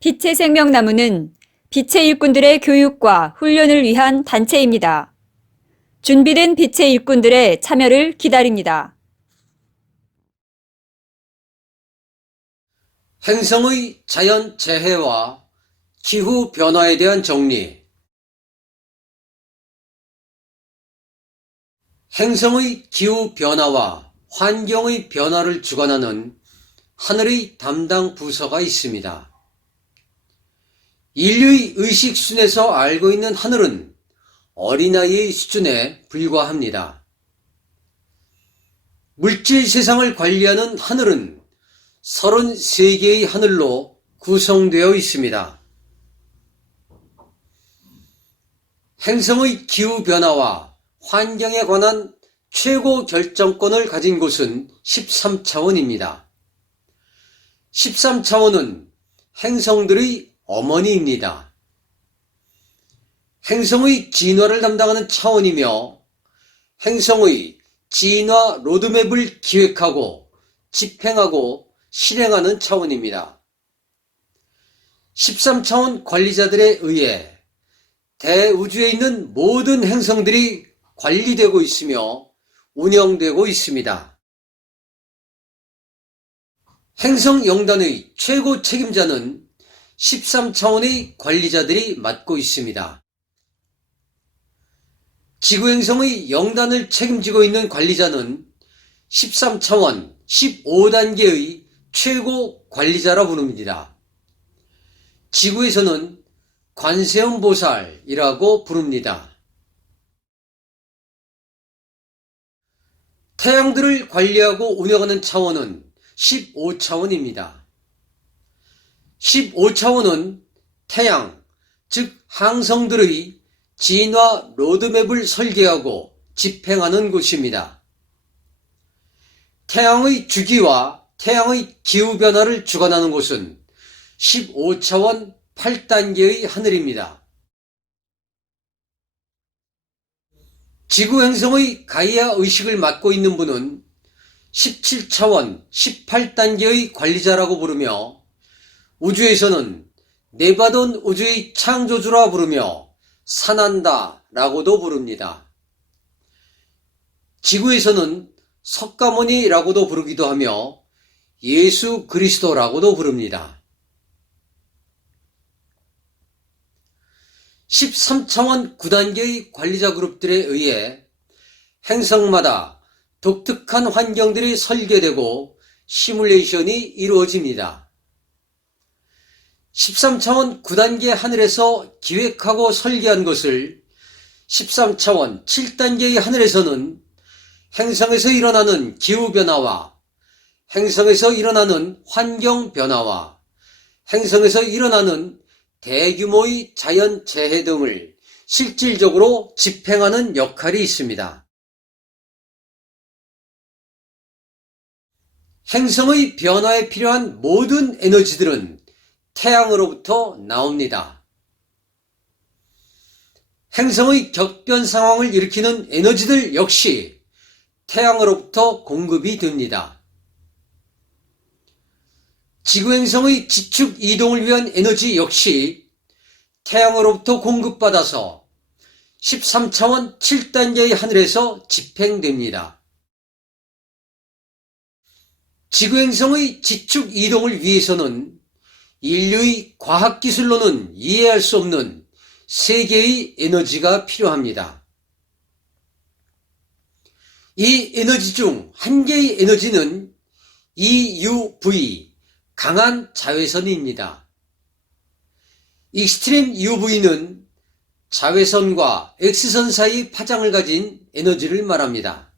빛의 생명나무는 빛의 일꾼들의 교육과 훈련을 위한 단체입니다. 준비된 빛의 일꾼들의 참여를 기다립니다. 행성의 자연 재해와 기후 변화에 대한 정리. 행성의 기후 변화와 환경의 변화를 주관하는 하늘의 담당 부서가 있습니다. 인류의 의식 수준에서 알고 있는 하늘은 어린아이의 수준에 불과합니다. 물질 세상을 관리하는 하늘은 33개의 하늘로 구성되어 있습니다. 행성의 기후변화와 환경에 관한 최고 결정권을 가진 곳은 13차원입니다. 13차원은 행성들의 어머니입니다. 행성의 진화를 담당하는 차원이며 행성의 진화 로드맵을 기획하고 집행하고 실행하는 차원입니다. 13차원 관리자들에 의해 대우주에 있는 모든 행성들이 관리되고 있으며 운영되고 있습니다. 행성영단의 최고 책임자는 13차원의 관리자들이 맡고 있습니다. 지구행성의 영단을 책임지고 있는 관리자는 13차원 15단계의 최고 관리자라 부릅니다. 지구에서는 관세음보살이라고 부릅니다. 태양들을 관리하고 운영하는 차원은 15차원입니다. 15차원은 태양, 즉 항성들의 진화 로드맵을 설계하고 집행하는 곳입니다. 태양의 주기와 태양의 기후변화를 주관하는 곳은 15차원 8단계의 하늘입니다. 지구행성의 가이아 의식을 맡고 있는 분은 17차원 18단계의 관리자라고 부르며 우주에서는 네바돈 우주의 창조주라 부르며 산한다라고도 부릅니다. 지구에서는 석가모니라고도 부르기도 하며 예수 그리스도라고도 부릅니다. 13차원 9단계의 관리자 그룹들에 의해 행성마다 독특한 환경들이 설계되고 시뮬레이션이 이루어집니다. 13차원 9단계 하늘에서 기획하고 설계한 것을 13차원 7단계의 하늘에서는 행성에서 일어나는 기후변화와 행성에서 일어나는 환경변화와 행성에서 일어나는 대규모의 자연재해 등을 실질적으로 집행하는 역할이 있습니다. 행성의 변화에 필요한 모든 에너지들은 태양으로부터 나옵니다. 행성의 격변 상황을 일으키는 에너지들 역시 태양으로부터 공급이 됩니다. 지구행성의 지축 이동을 위한 에너지 역시 태양으로부터 공급받아서 13차원 7단계의 하늘에서 집행됩니다. 지구행성의 지축 이동을 위해서는 인류의 과학기술로는 이해할 수 없는 세계의 에너지가 필요합니다. 이 에너지 중 한 개의 에너지는 EUV, 강한 자외선입니다. 익스트림 UV는 자외선과 X선 사이 파장을 가진 에너지를 말합니다.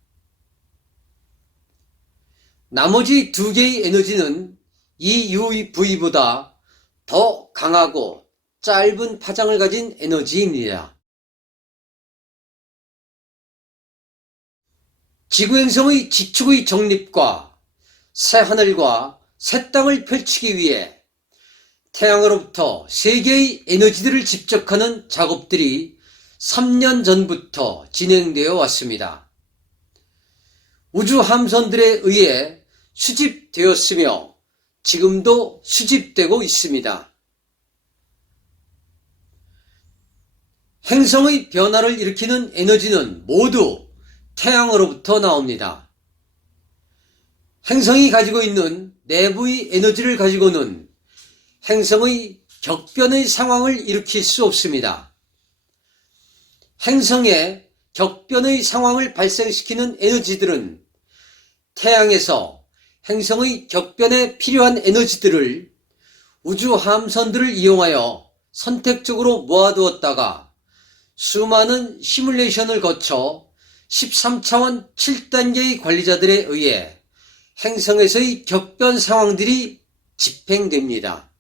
나머지 두 개의 에너지는 EUV보다 더 강하고 짧은 파장을 가진 에너지입니다. 지구행성의 지축의 정립과 새하늘과 새 땅을 펼치기 위해 태양으로부터 세 개의 에너지들을 집적하는 작업들이 3년 전부터 진행되어 왔습니다. 우주 함선들에 의해 수집되었으며 지금도 수집되고 있습니다. 행성의 변화를 일으키는 에너지는 모두 태양으로부터 나옵니다. 행성이 가지고 있는 내부의 에너지를 가지고는 행성의 격변의 상황을 일으킬 수 없습니다. 행성의 격변의 상황을 발생시키는 에너지들은 태양에서 행성의 격변에 필요한 에너지들을 우주 함선들을 이용하여 선택적으로 모아두었다가 수많은 시뮬레이션을 거쳐 13차원 7단계의 관리자들에 의해 행성에서의 격변 상황들이 집행됩니다.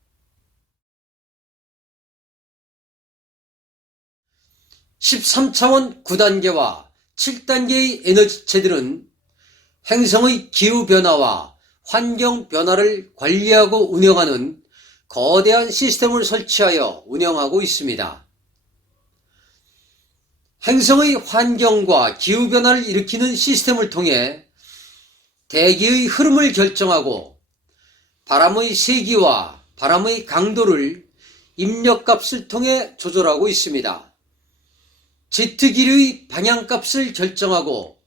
13차원 9단계와 7단계의 에너지체들은 행성의 기후변화와 환경변화를 관리하고 운영하는 거대한 시스템을 설치하여 운영하고 있습니다. 행성의 환경과 기후변화를 일으키는 시스템을 통해 대기의 흐름을 결정하고 바람의 세기와 바람의 강도를 입력값을 통해 조절하고 있습니다. 제트기류의 방향값을 결정하고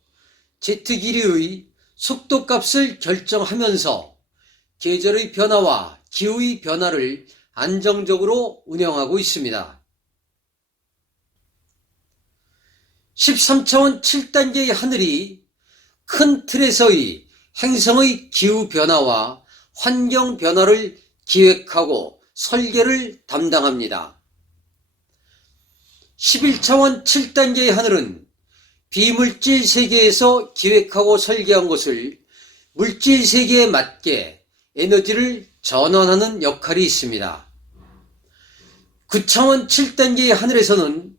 제트기류의 속도값을 결정하면서 계절의 변화와 기후의 변화를 안정적으로 운영하고 있습니다. 13차원 7단계의 하늘이 큰 틀에서의 행성의 기후 변화와 환경 변화를 기획하고 설계를 담당합니다. 11차원 7단계의 하늘은 비물질 세계에서 기획하고 설계한 것을 물질 세계에 맞게 에너지를 전환하는 역할이 있습니다. 9차원 7단계의 하늘에서는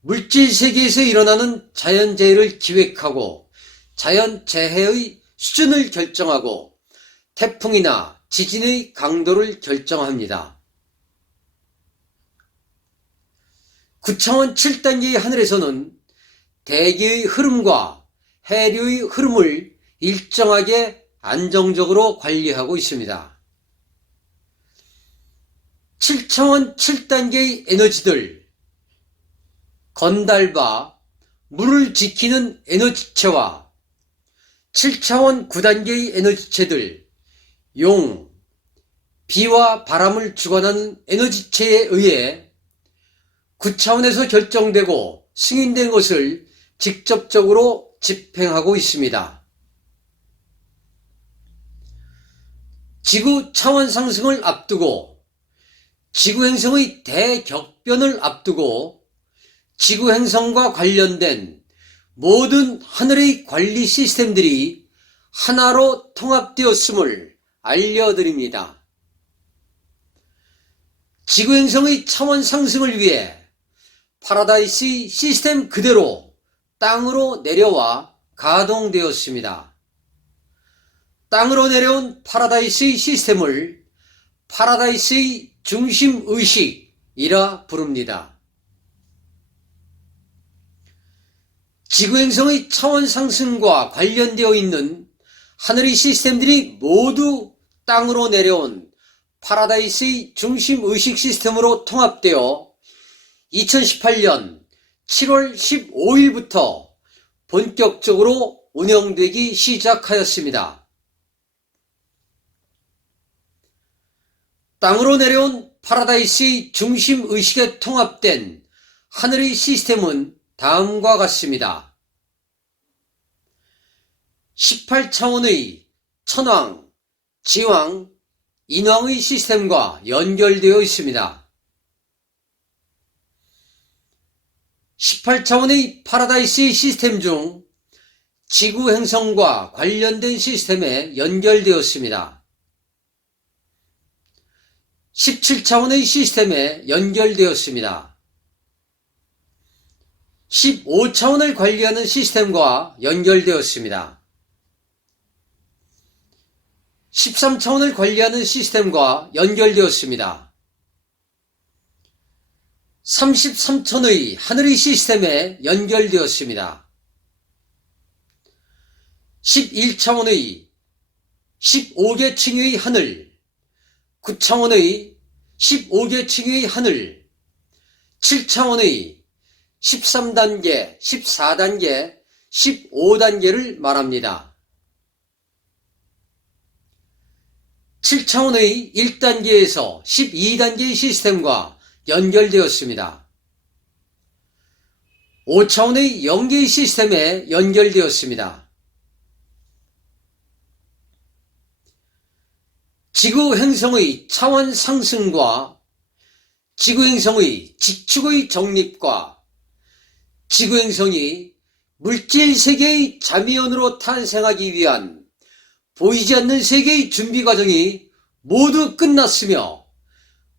물질 세계에서 일어나는 자연재해를 기획하고 자연재해의 수준을 결정하고 태풍이나 지진의 강도를 결정합니다. 9차원 7단계의 하늘에서는 대기의 흐름과 해류의 흐름을 일정하게 안정적으로 관리하고 있습니다. 7차원 7단계의 에너지들, 건달바, 물을 지키는 에너지체와 7차원 9단계의 에너지체들, 용, 비와 바람을 주관하는 에너지체에 의해 9차원에서 결정되고 승인된 것을 직접적으로 집행하고 있습니다. 지구 차원 상승을 앞두고 지구 행성의 대격변을 앞두고 지구 행성과 관련된 모든 하늘의 관리 시스템들이 하나로 통합되었음을 알려드립니다. 지구 행성의 차원 상승을 위해 파라다이스의 시스템 그대로 땅으로 내려와 가동되었습니다. 땅으로 내려온 파라다이스의 시스템을 파라다이스의 중심의식이라 부릅니다. 지구행성의 차원 상승과 관련되어 있는 하늘의 시스템들이 모두 땅으로 내려온 파라다이스의 중심의식 시스템으로 통합되어 2018년 7월 15일부터 본격적으로 운영되기 시작하였습니다. 땅으로 내려온 파라다이스의 중심의식에 통합된 하늘의 시스템은 다음과 같습니다. 18차원의 천왕, 지왕, 인왕의 시스템과 연결되어 있습니다. 18차원의 파라다이스의 시스템 중 지구 행성과 관련된 시스템에 연결되었습니다. 17차원의 시스템에 연결되었습니다. 15차원을 관리하는 시스템과 연결되었습니다. 13차원을 관리하는 시스템과 연결되었습니다. 33천의 하늘의 시스템에 연결되었습니다. 11차원의 15개 층의 하늘, 9차원의 15개 층의 하늘, 7차원의 13단계, 14단계, 15단계를 말합니다. 7차원의 1단계에서 12단계의 시스템과 연결되었습니다. 5차원의 0개의 시스템에 연결되었습니다. 지구 행성의 차원 상승과 지구 행성의 지축의 정립과 지구 행성이 물질 세계의 자미원으로 탄생하기 위한 보이지 않는 세계의 준비 과정이 모두 끝났으며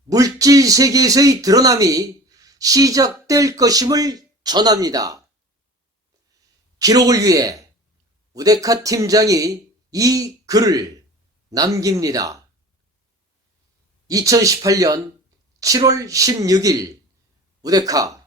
물질 세계에서의 드러남이 시작될 것임을 전합니다. 기록을 위해 우데카 팀장이 이 글을 남깁니다. 2018년 7월 16일 우데카